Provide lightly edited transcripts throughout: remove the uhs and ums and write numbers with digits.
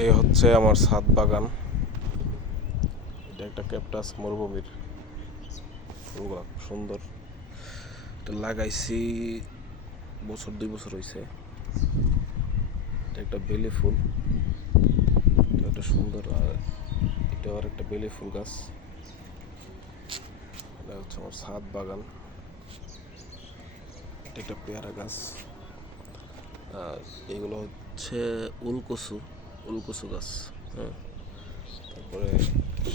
এই হচ্ছে আমার ছাদ বাগান। এটা একটা ক্যাকটাস মরুভূমির ফুলগুলো খুব সুন্দর। এটা লাগাইছি 2 বছর হয়েছে। এটা একটা বেলি ফুল, এটা একটা সুন্দর। আর এটা আর একটা বেলি ফুল গাছ। এটা হচ্ছে আমার ছাদ বাগান। এটা একটা পেয়ারা গাছ। আর এগুলো হচ্ছে উলকচু গাছ। হ্যাঁ, তারপরে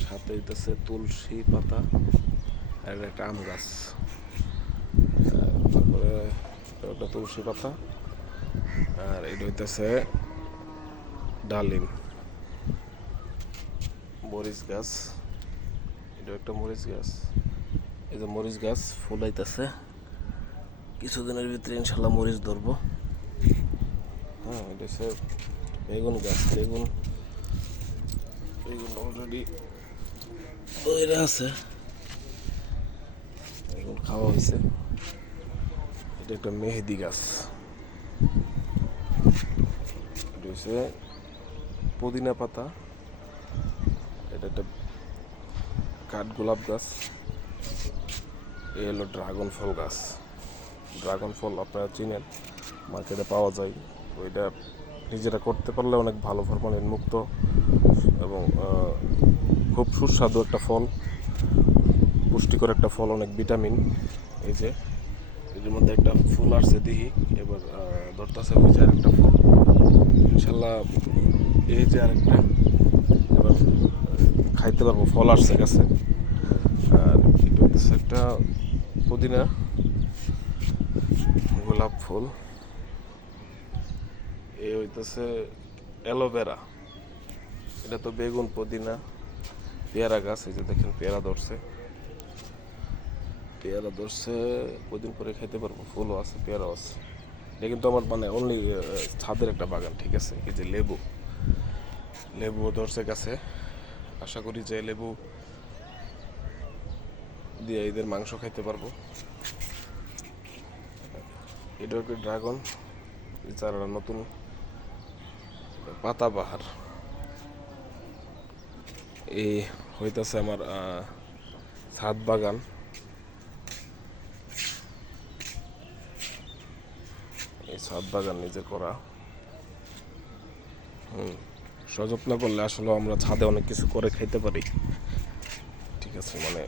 সাথে হইতেছে তুলসী পাতা আর একটা আম গাছ। তারপরে একটা তুলসী পাতা আর এটা হইতেছে ডালিম। মরিচ গাছ, এটা একটা মরিচ গাছ। এই যে মরিচ গাছ ফুল আইতেছে, কিছুদিনের ভিতরে ইনশাল্লাহ মরিচ ধরবো। হ্যাঁ, এটা হচ্ছে বেগুন গাছ। বেগুন অলরেডি তৈরি আছে, বেগুন খাওয়া হয়েছে। এটা একটা মেহেদি গাছ। এটা হচ্ছে পুদিনা পাতা। এটা একটা কাঠগোলাপ গাছ। এই হলো ড্রাগন ফল গাছ। ড্রাগন ফল আপনারা চিনেন, মার্কেটে পাওয়া যায়। ওইটা নিজেরা করতে পারলে অনেক ভালো, ফরমালিন মুক্ত এবং খুব সুস্বাদু একটা ফল, পুষ্টিকর একটা ফল, অনেক ভিটামিন। এই যে এর মধ্যে একটা ফুল আসছে দেখি, এবার ধরতেছে ওই যে আরেকটা ফুল। ইনশাল্লাহ এই যে আরেকটা এবার খাইতে পারবো, ফল আসছে গাছে। আর এটা হচ্ছে একটা পুদিনা গোলাপ ফুল। এই হইতেছে অ্যালোভেরা। এটা তো বেগুন, পুদিনা, পেয়ারা গাছ। এই যে দেখেন পেয়ারা ধরছে, কদিন পরে খাইতে পারবো। ফুলও আছে, পেয়ারাও আছে। এটা কিন্তু আমার মানে অনলি ছাদের একটা বাগান, ঠিক আছে। এই যে লেবু ধরছে গাছে। আশা করি যে লেবু দিয়ে এদের মাংস খাইতে পারবো। এটা একটা ড্রাগন, চারা নতুন পাতাবাহার। এই হইতেছে আমার ছাদ বাগান। এই ছাদ বাগান নিজে করা। সযত্ন করলে আসলে আমরা ছাদে অনেক কিছু করে খাইতে পারি, ঠিক আছে। মানে